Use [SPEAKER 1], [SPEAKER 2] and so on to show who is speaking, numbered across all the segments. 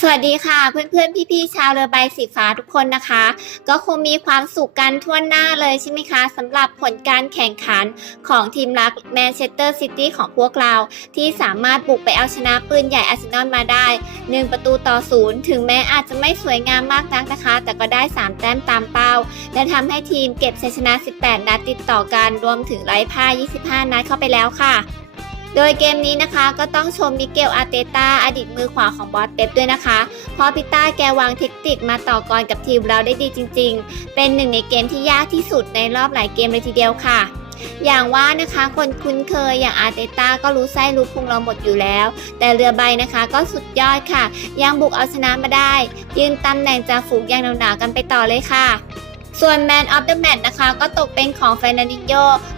[SPEAKER 1] สวัสดีค่ะ เพื่อนๆ พี่ๆ ชาวเรือใบสีฟ้าทุกคนนะคะ ก็คงมีความสุขกันทั่วหน้าเลยใช่ไหมคะสำหรับผลการแข่งขันของทีมรักแมนเชสเตอร์ซิตี้ของพวกเรา ที่สามารถบุกไปเอาชนะปืนใหญ่อาร์เซนอลมาได้ 1 ประตูต่อศูนย์ถึงแม้อาจจะไม่สวยงามมากนักนะคะ แต่ก็ได้ 3 แต้มตามเป้า และทำให้ทีมเก็บชัยชนะ 18 นัดติดต่อกันรวมถึงไร้พ่าย25 นัดเข้าไปแล้วค่ะ โดยเกมนี้นะคะก็ต้องชมมิเกลอาเตตาอดีตมือขวาของบอสเป๊ปด้วยนะคะ เพราะพิต้าแกวางเทคนิคมาต่อกรกับทีมเราได้ดีจริง ๆ เป็นหนึ่งในเกมที่ยากที่สุดในรอบหลายเกมเลยทีเดียวค่ะอย่างว่านะคะคนคุ้นเคยอย่างอาร์เตต้าก็รู้ไส้รู้พุงเราหมดอยู่แล้ว แต่เรือใบนะคะก็สุดยอดค่ะ ยังบุกเอาชนะมาได้ ยืนตำแหน่งจากฝูงอย่างหนาวๆกันไปต่อเลยค่ะ ส่วน Man of the Match นะคะ ก็ตกเป็นของเฟรนันดิโย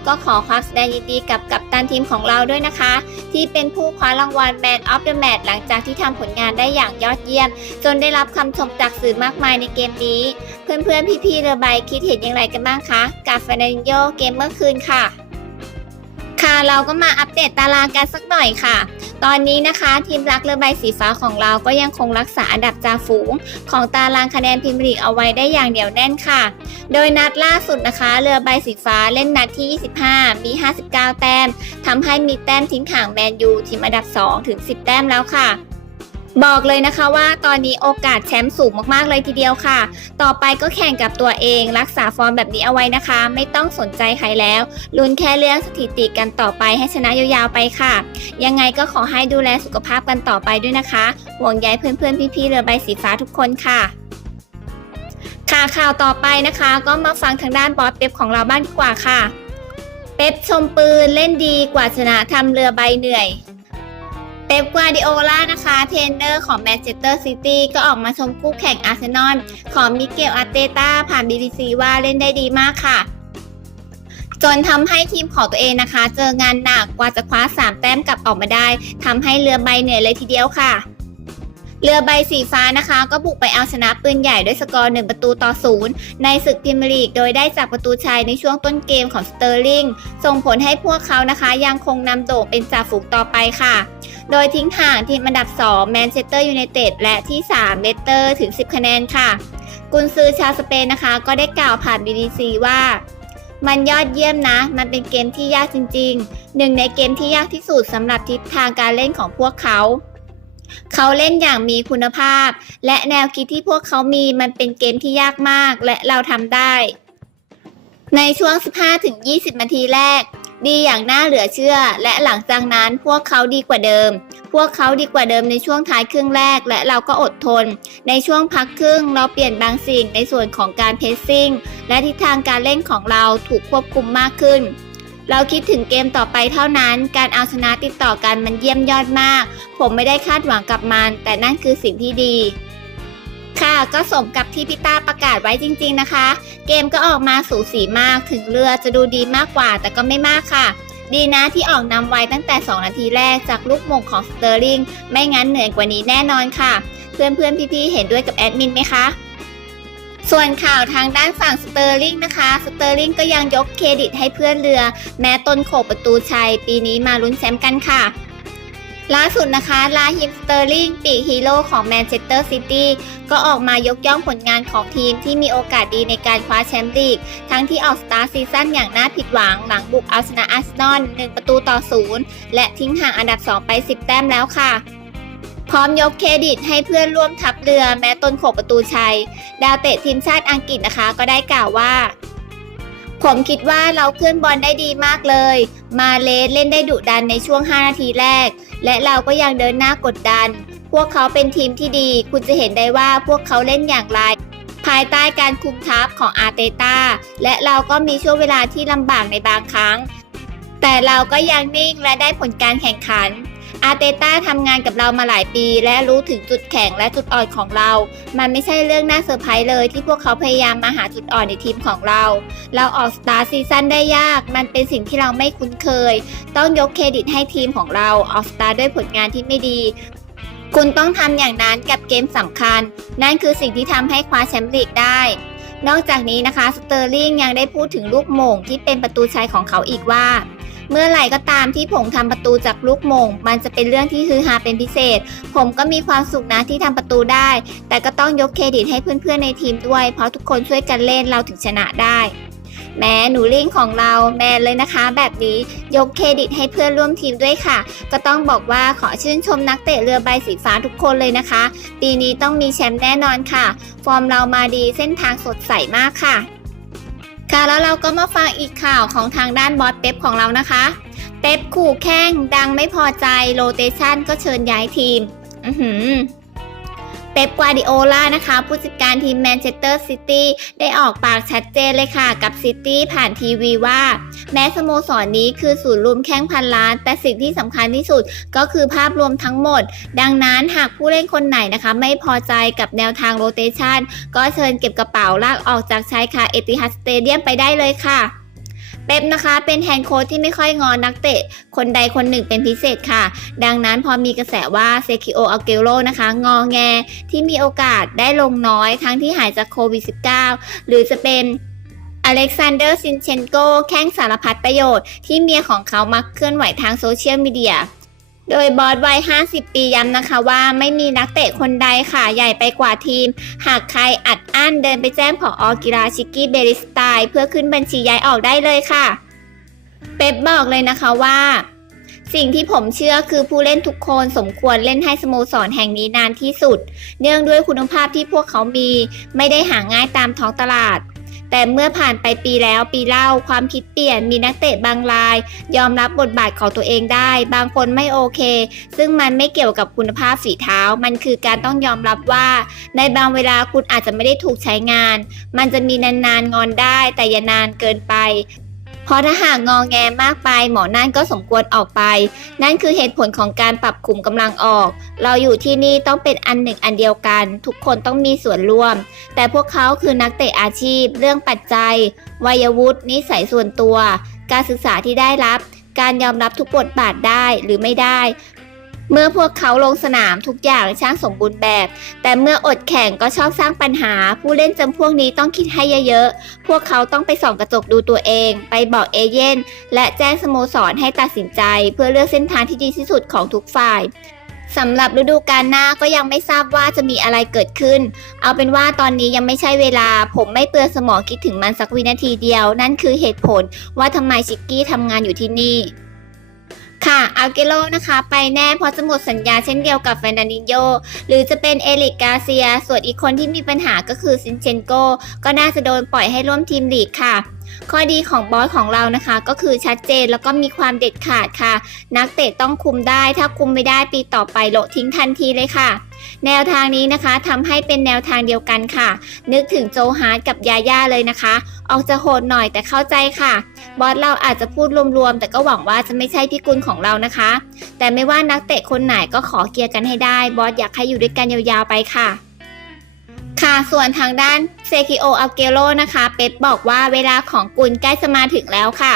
[SPEAKER 1] ก็ขอความแสดงยินดีกับกัปตันทีมของเราด้วยนะคะ ที่เป็นผู้คว้ารางวัล Man of the Match หลังจากที่ทำผลงานได้อย่างยอดเยี่ยม จนได้รับคำชมจากสื่อมากมายในเกมนี้ เพื่อนๆ พี่ๆเรือใบคิดเห็นอย่างไรกันบ้างคะ กับเฟรนันดิโยเกมเมื่อคืนค่ะ เราก็มาอัปเดตตารางกันสักหน่อยค่ะ ตอนนี้นะคะทีมรักเรือใบสีฟ้าของเราก็ยังคงรักษาอันดับจ่าฝูง ของตารางคะแนนพิมพ์ลีกเอาไว้ได้อย่างเดียวแน่นค่ะ โดยนัดล่าสุดนะคะ เรือใบสีฟ้าเล่นนัดที่ 25 มี 59 แต้มทำให้มีแต้มทิ้งห่างแมนยูทีมอันดับ 2 ถึง 10 แต้มแล้วค่ะ บอกเลยนะคะว่าตอนนี้โอกาสแชมป์สูงมากๆเลยทีเดียวค่ะ ต่อไปก็แข่งกับตัวเองรักษาฟอร์มแบบนี้เอาไว้นะคะ ไม่ต้องสนใจใครแล้วลุ้นแค่เรื่องสถิติกันต่อไปให้ชนะยาวๆไปค่ะ ยังไงก็ขอให้ดูแลสุขภาพกันต่อไปด้วยนะคะ ห่วงใยเพื่อนๆพี่ๆเรือใบสีฟ้าทุกคนค่ะค่ะข่าวต่อไปนะคะก็มาฟังทางด้านบอสเป๊ปของเราบ้างดีกว่าค่ะ เป๊ปชมปืนเล่นดีกว่าชนะทำเรือใบเหนื่อย เป๊ปกวาดิโอลานะคะ เทรนเนอร์ของแมนเชสเตอร์ซิตี้ก็ออกมาชมคู่แข่งอาร์เซนอลของมิเกลอาร์เตต้าผ่าน BBC ว่าเล่นได้ดีมากค่ะจนทำให้ทีมของตัวเองนะคะ เจองานหนักกว่าจะคว้า 3 แต้มกลับออกมาได้ทำให้เรือใบเหนื่อยเลยทีเดียวค่ะ เรือใบสีฟ้านะคะ ก็บุกไปเอาชนะปืนใหญ่ด้วยสกอร์ 1 ประตูต่อศูนย์ในศึกพรีเมียร์ลีก โดยได้จากประตูชัยในช่วงต้นเกมของสเตอร์ลิงส่งผลให้พวกเขานะคะ ยังคงนำโด่งเป็นจ่าฝูงต่อไปค่ะ โดยทิ้งห่างทีมอันดับ 2 แมนเชสเตอร์ยูไนเต็ดและที่ 3 เลสเตอร์ถึง 10 คะแนนค่ะ กุนซือชาวสเปนนะคะ ก็ได้กล่าวผ่าน BBC ว่ามันยอดเยี่ยมนะ มันเป็นเกมที่ยากจริงๆ หนึ่งในเกมที่ยากที่สุดสำหรับทิศทางการเล่นของพวกเขา เขาเล่นอย่างมีคุณภาพ และแนวคิดที่พวกเขามีมันเป็นเกมที่ยากมากและเราทำได้ ในช่วง 15-20 นาทีแรก ดีอย่างน่าเหลือเชื่อ และหลังจากนั้นพวกเขาดีกว่าเดิม พวกเขาดีกว่าเดิมในช่วงท้ายครึ่งแรก และเราก็อดทน ในช่วงพักครึ่งเราเปลี่ยนบางสิ่งในส่วนของการเพสซิ่งและทิศทางการเล่นของเราถูกควบคุมมากขึ้น เราคิดถึงเกมต่อไปเท่านั้น การเอาชนะติดต่อกันมันเยี่ยมยอดมาก ผมไม่ได้คาดหวังกับมัน แต่นั่นคือสิ่งที่ดี ค่ะ ก็สมกับที่พี่ต้าประกาศไว้จริง ๆนะคะ เกมก็ออกมาสูสีมาก ถึงเรือจะดูดีมากกว่า แต่ก็ไม่มากค่ะ ดีนะที่ออกนำไว้ตั้งแต่ 2 นาทีแรกจากลูกมงของสเตอร์ลิง ไม่งั้นเหนื่อยกว่านี้แน่นอนค่ะ เพื่อนๆพี่ๆเห็นด้วยกับแอดมินไหมคะ ส่วนข่าวทางด้านฝั่งสเตอร์ลิงนะคะ สเตอร์ลิงก็ยังยกเครดิตให้เพื่อนเรือ แม้ต้นโขกประตูชัย ปีนี้มาลุ้นแชมป์กันค่ะ ล่าสุดนะคะลาฮิมสเตอร์ลิงปีกฮีโร่ของแมนเชสเตอร์ซิตี้ก็ออกมายกย่องผลงานของทีมที่มีโอกาสดีในการคว้าแชมป์ลีก ทั้งที่ออกสตาร์ซีซั่นอย่างน่าผิดหวังหลังบุกเอาชนะอาร์เซนอล1ประตูต่อศูนย์และทิ้งห่างอันดับ 2 ไป 10 แต้มแล้วค่ะ พร้อมยกเครดิตให้เพื่อนร่วมทัพเรือแม้ตนโขกประตูชัย ดาวเตะทีมชาติอังกฤษนะคะ ก็ได้กล่าวว่า ผมคิดว่าเราเคลื่อนบอลได้ดีมากเลย มาเลสเล่นได้ดุดันในช่วง 5 นาทีแรก และเราก็ยังเดินหน้ากดดัน พวกเขาเป็นทีมที่ดี คุณจะเห็นได้ว่าพวกเขาเล่นอย่างไร ภายใต้การคุมทัพของอาร์เตต้าและเราก็มีช่วงเวลาที่ลำบากในบางครั้ง แต่เราก็ยังนิ่งและได้ผลการแข่งขัน อาร์เตต้าทำงานกับเรามาหลายปี และรู้ถึงจุดแข็งและจุดอ่อนของเรา มันไม่ใช่เรื่องน่าเซอร์ไพรส์เลยที่พวกเขาพยายามมาหาจุดอ่อนในทีมของเรา เราออกสตาร์ซีซั่นได้ยาก มันเป็นสิ่งที่เราไม่คุ้นเคย ต้องยกเครดิตให้ทีมของเราออกสตาร์ด้วยผลงานที่ไม่ดี คุณต้องทำอย่างนั้นกับเกมสำคัญ นั่นคือสิ่งที่ทำให้คว้าแชมป์ลีกได้นอกจากนี้นะคะ สเตอร์ลิงยังได้พูดถึงลูกโมงที่เป็นประตูชัยของเขาอีกว่า เมื่อไหร่ก็ตามที่ผมทำประตูจากลูกโมง มันจะเป็นเรื่องที่ฮือฮาเป็นพิเศษ ผมก็มีความสุขนะที่ทำประตูได้ แต่ก็ต้องยกเครดิตให้เพื่อนๆในทีมด้วย เพราะทุกคนช่วยกันเล่นเราถึงชนะได้ แม้หนูลิงของเราแมนเลยนะคะ แบบนี้ยกเครดิตให้เพื่อนร่วมทีมด้วยค่ะ ก็ต้องบอกว่าขอชื่นชมนักเตะเรือใบสีฟ้าทุกคนเลยนะคะ ปีนี้ต้องมีแชมป์แน่นอนค่ะ ฟอร์มเรามาดีเส้นทางสดใสมากค่ะ ค่ะแล้วเราก็มาฟังอีกข่าวของทางด้านบอสเป๊ปของเรานะคะ เป๊ปขู่แข้งดังไม่พอใจโรเตชันก็เชิญย้ายทีม อือหือ ป๊ปกวาดิโอลานะคะ ผู้จัดการทีมแมนเชสเตอร์ซิตี้ได้ออกปากชัดเจนเลยค่ะ กับซิตี้ผ่านทีวีว่า แม้สโมสรนนี้คือศูนย์รวมแข้งพันล้าน แต่สิ่งที่สำคัญที่สุดก็คือภาพรวมทั้งหมด ดังนั้นหากผู้เล่นคนไหนนะคะ ไม่พอใจกับแนวทางโรเตชันก็เชิญเก็บกระเป๋าลากออกจากชายคาเอติฮัดสเตเดียมไปได้เลยค่ะ เป๊ปนะคะ เป็นแฮนโค้ชที่ไม่ค่อยงอนนักเตะ คนใดคนหนึ่งเป็นพิเศษค่ะ ดังนั้นพอมีกระแสว่าเซคิโออาเกโรนะคะ งอแงที่มีโอกาสได้ลงน้อยทั้งที่หายจากโควิด -19 หรือจะเป็นอเล็กซานเดอร์ซินเชนโกแข้งสารพัดประโยชน์ ที่เมียของเขามักเคลื่อนไหวทางโซเชียลมีเดีย โดยบอสวัย 50 ปีย้ำนะคะว่าไม่มีนักเตะคนใดค่ะใหญ่ไปกว่าทีม หากใครอัดอั้นเดินไปแจ้งผออกีฬาชิกกี้เบริสไตล์เพื่อขึ้นบัญชีย้ายออกได้เลยค่ะ เป๊ปบอกเลยนะคะว่า สิ่งที่ผมเชื่อคือผู้เล่นทุกคนสมควรเล่นให้สโมสรแห่งนี้นานที่สุด เนื่องด้วยคุณภาพที่พวกเขามี ไม่ได้หาง่ายตามท้องตลาด แต่เมื่อผ่านไปปีแล้วปีเล่าความคิดเปลี่ยนมีนักเตะบางราย ยอมรับบทบาทของตัวเองได้ บางคนไม่โอเค ซึ่งมันไม่เกี่ยวกับคุณภาพฝีเท้า มันคือการต้องยอมรับว่า ในบางเวลาคุณอาจจะไม่ได้ถูกใช้งาน มันจะมีนานๆงอนได้แต่อย่านานเกินไป เพราะถ้าหากงองแงมากไปหมอนั่นก็สมควรออกไป นั่นคือเหตุผลของการปรับคุมกำลังออก เราอยู่ที่นี่ต้องเป็นอันหนึ่งอันเดียวกัน ทุกคนต้องมีส่วนร่วม แต่พวกเขาคือนักเตะอาชีพ เรื่องปัจจัย วัยวุฒินิสัยส่วนตัว การศึกษาที่ได้รับ การยอมรับทุกบทบาทได้หรือไม่ได้ เมื่อพวกเขาลงสนามทุกอย่างช่างสมบูรณ์แบบ แต่เมื่ออดแข่งก็ชอบสร้างปัญหา ผู้เล่นจำพวกนี้ต้องคิดให้เยอะๆ พวกเขาต้องไปส่องกระจกดูตัวเอง ไปบอกเอเย่นและแจ้งสโมสรให้ตัดสินใจ เพื่อเลือกเส้นทางที่ดีที่สุดของทุกฝ่ายสำหรับฤดูกาลหน้าก็ยังไม่ทราบว่าจะมีอะไรเกิดขึ้น เอาเป็นว่าตอนนี้ยังไม่ใช่เวลา ผมไม่เปลือสมองคิดถึงมันสักวินาทีเดียว นั่นคือเหตุผลว่าทำไมชิกกี้ทำงานอยู่ที่นี่ ค่ะอาเกโลนะคะ ไปแน่เพราะจะหมดสัญญาเช่นเดียวกับแฟนดานินโยหรือจะเป็นเอลิกกาเซีย ส่วนอีกคนที่มีปัญหาก็คือซินเชนโก ก็น่าจะโดนปล่อยให้ร่วมทีมลีกค่ะ ข้อดีของบอสของเรานะคะ ก็คือชัดเจนแล้วก็มีความเด็ดขาดค่ะ นักเตะต้องคุมได้ ถ้าคุมไม่ได้ปีต่อไปโละทิ้งทันทีเลยค่ะแนวทางนี้นะคะทำให้เป็นแนวทางเดียวกันค่ะ นึกถึงโจฮาร์ดกับยาย่าเลยนะคะ ออกจะโหดหน่อยแต่เข้าใจค่ะ บอสเราอาจจะพูดรวมๆ แต่ก็หวังว่าจะไม่ใช่พี่กุลของเรานะคะ แต่ไม่ว่านักเตะคนไหนก็ขอเคลียร์กันให้ได้ บอสอยากให้อยู่ด้วยกันยาวๆไปค่ะ ค่ะ ส่วนทางด้านเซคิโออัลเกโรนะคะ เป๊ปบอกว่าเวลาของกุลใกล้จะมาถึงแล้วค่ะ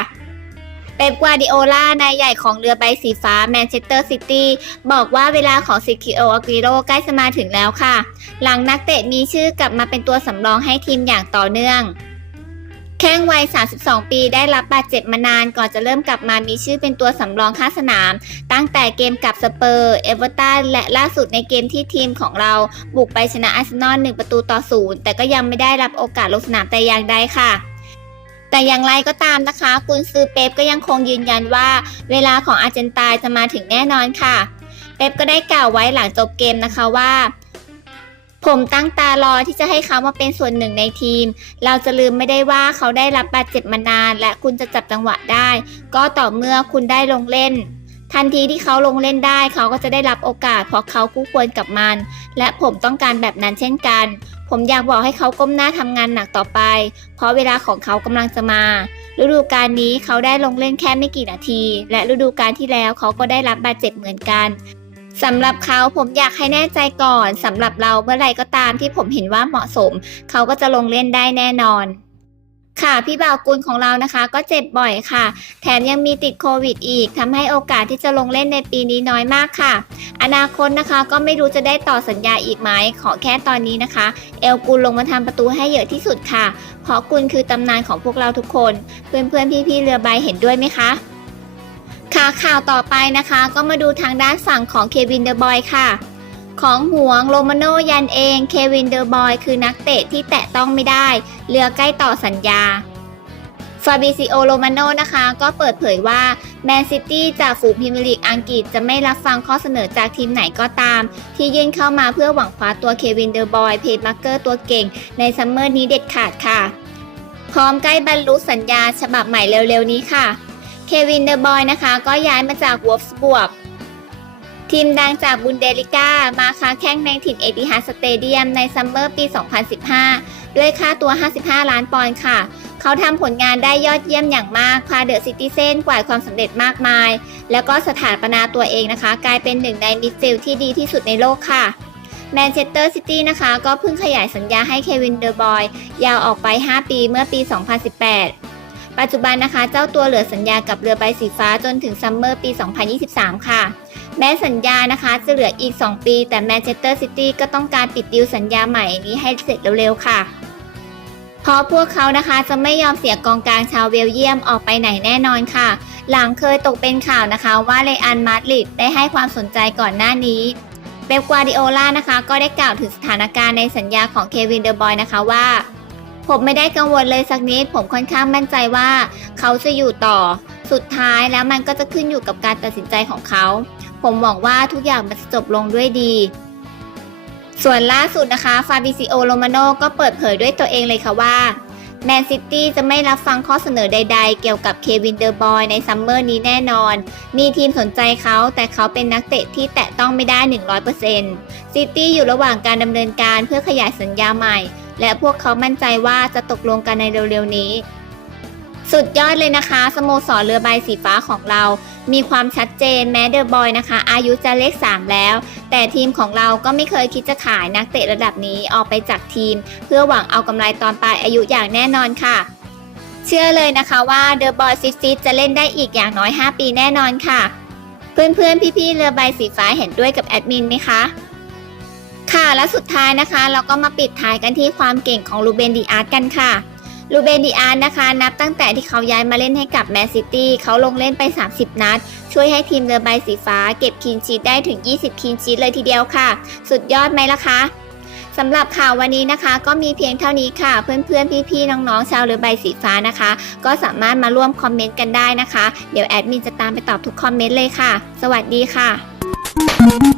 [SPEAKER 1] เป๊ปกวาดิโอลานายใหญ่ของเรือใบสีฟ้าแมนเชสเตอร์ซิตี้บอกว่าเวลาของเซคิโออัลเกโรใกล้จะมาถึงแล้วค่ะ หลังนักเตะมีชื่อกลับมาเป็นตัวสำรองให้ทีมอย่างต่อเนื่อง แข้งวัย 32 ปีได้รับบาดเจ็บมานานก่อนจะเริ่มกลับมามีชื่อเป็นตัวสำรองข้าสนาม ตั้งแต่เกมกับสเปอร์ เอเวอร์ตันและล่าสุดในเกมที่ทีมของเราบุกไปชนะอาร์เซนอล 1 ประตูต่อศูนย์แต่ก็ยังไม่ได้รับโอกาสลงสนามแต่อย่างใดค่ะแต่อย่างไรก็ตามนะคะกุนซือเป๊ปก็ยังคงยืนยันว่า เวลาของอาร์เจนตายจะมาถึงแน่นอนค่ะ เป๊ปก็ได้กล่าวไว้หลังจบเกมนะคะว่า ผมตั้งตารอที่จะให้เขามาเป็นส่วนหนึ่งในทีม เราจะลืมไม่ได้ว่าเขาได้รับบาดเจ็บมานาน และคุณจะจับจังหวะได้ ก็ต่อเมื่อคุณได้ลงเล่น ทันทีที่เขาลงเล่นได้ เขาก็จะได้รับโอกาส เพราะเขาคู่ควรกับมัน และผมต้องการแบบนั้นเช่นกัน ผมอยากบอกให้เขาก้มหน้าทำงานหนักต่อไป เพราะเวลาของเขากำลังจะมาฤดูกาลนี้เขาได้ลงเล่นแค่ไม่กี่นาที และฤดูกาลที่แล้วเขาก็ได้รับบาดเจ็บเหมือนกัน สำหรับเขาผมอยากให้แน่ใจก่อนสำหรับเราเมื่อไรก็ตามที่ผมเห็นว่าเหมาะสม เขาก็จะลงเล่นได้แน่นอน ค่ะพี่บ่าวกุลของเรานะคะ ก็เจ็บบ่อยค่ะ แถมยังมีติดโควิดอีกทำให้โอกาสที่จะลงเล่นในปีนี้น้อยมากค่ะ อนาคตนะคะก็ไม่รู้จะได้ต่อสัญญาอีกไหมขอแค่ตอนนี้นะคะ เอลกุลลงมาทำประตูให้เยอะที่สุดค่ะ เพราะกุลคือตำนานของพวกเราทุกคน เพื่อนๆพี่ๆเรือใบเห็นด้วยไหมคะ ค่ะข่าวต่อไปนะคะ ก็มาดูทางด้านฝั่งของเควินเดอร์บอยค่ะ ของห่วงโรมาโนยันเองเควินเดอร์บอยคือนักเตะที่แตะต้องไม่ได้เรือใกล้ต่อสัญญาฟาบิซิโอโรมาโนนะคะ ก็เปิดเผยว่าแมนซิตี้จากฝูงพรีเมียร์ลีกอังกฤษจะไม่รับฟังข้อเสนอจากทีมไหนก็ตาม ที่ยื่นเข้ามาเพื่อหวังคว้าตัวเควินเดอร์บอยเพย์มาร์เกอร์ตัวเก่ง ในซัมเมอร์นี้เด็ดขาดค่ะ พร้อมใกล้บรรลุสัญญาฉบับใหม่เร็วๆนี้ค่ะ เควินเดอร์บอยนะคะ ก็ย้ายมาจากวอฟส์บวกทีมดังจากบุนเดลิก้ามาค้าแข่งในถิ่นเอติฮัสเตเดียมในซัมเมอร์ปี 2015 ด้วยค่าตัว 55 ล้านปอนด์ค่ะ เขาทำผลงานได้ยอดเยี่ยมอย่างมาก พาเดอะซิตี้เซนกวาดความสำเร็จมากมาย แล้วก็สถาปนาตัวเองนะคะ กลายเป็นหนึ่งในมิดฟิลด์ที่ดีที่สุดในโลกค่ะแมนเชสเตอร์ซิตี้นะคะ ก็เพิ่งขยายสัญญาให้เควินเดอร์บอย ยาวออกไป 5 ปีเมื่อปี 2018 ปัจจุบันนะคะ เจ้าตัวเหลือสัญญากับเรือใบสีฟ้าจนถึงซัมเมอร์ปี 2023 ค่ะ แม้สัญญานะคะจะเหลืออีก 2 ปี แต่แมนเชสเตอร์ซิตี้ก็ต้องการปิดดีลสัญญาใหม่นี้ให้เสร็จเร็วๆค่ะเพราะพวกเขานะคะจะไม่ยอมเสียกองกลางชาวเบลเยียมออกไปไหนแน่นอนค่ะ หลังเคยตกเป็นข่าวนะคะว่าเลอันมาดริดได้ให้ความสนใจก่อนหน้านี้เป๊ปกวาดิโอลานะคะ ก็ได้กล่าวถึงสถานการณ์ในสัญญาของเควินเดอร์บอยนะคะว่า ผมไม่ได้กังวลเลยสักนิด ผมค่อนข้างมั่นใจว่า เขาจะอยู่ต่อ สุดท้ายแล้วมันก็จะขึ้นอยู่กับการตัดสินใจของเขา ผมหวังว่าทุกอย่างมันจะจบลงด้วยดี ส่วนล่าสุดนะคะ ฟาบิซิโอ โรมาโนก็เปิดเผยด้วยตัวเองเลยค่ะว่าแมนซิตี้จะไม่รับฟังข้อเสนอใดๆ เกี่ยวกับเควินเดอร์บอยในซัมเมอร์นี้แน่นอน มีทีมสนใจเขาแต่เขาเป็นนักเตะที่แตะต้องไม่ได้ 100%ซิตี้อยู่ระหว่างการดำเนินการเพื่อขยายสัญญาใหม่ และพวกเขามั่นใจว่าจะตกลงกันในเร็วๆนี้ สุดยอดเลยนะคะ สโมสรเรือใบสีฟ้าของเรา มีความชัดเจนแม้เดอะบอยนะคะ อายุจะเลข 3 แล้ว แต่ทีมของเราก็ไม่เคยคิดจะขายนักเตะระดับนี้ออกไปจากทีม เพื่อหวังเอากำไรตอนปลายอายุอย่างแน่นอนค่ะ เชื่อเลยนะคะว่าเดอะบอยฟิตฟิจะเล่นได้อีกอย่างน้อย 5 ปีแน่นอนค่ะ เพื่อนๆพี่ๆเรือใบสีฟ้าเห็นด้วยกับแอดมินไหมคะ ค่ะและสุดท้ายนะคะ เราก็มาปิดท้ายกันที่ความเก่งของลูเบนดีอาร์ตกันค่ะลูเบนดีอาร์ตนะคะ นับตั้งแต่ที่เขาย้ายมาเล่นให้กับแมนซิตี้เขาลงเล่นไป 30 นัด ช่วยให้ทีมเรือใบสีฟ้า เก็บคีนชีตได้ถึง 20คีนชีตเลยทีเดียวค่ะ สุดยอดไหมล่ะคะสำหรับข่าววันนี้นะคะ ก็มีเพียงเท่านี้ค่ะ เพื่อนๆ พี่ๆ น้องๆ ชาวเรือใบสีฟ้านะคะ ก็สามารถมาร่วมคอมเมนต์กันได้นะคะ เดี๋ยวแอดมินจะตามไปตอบทุกคอมเมนต์เลยค่ะ สวัสดีค่ะ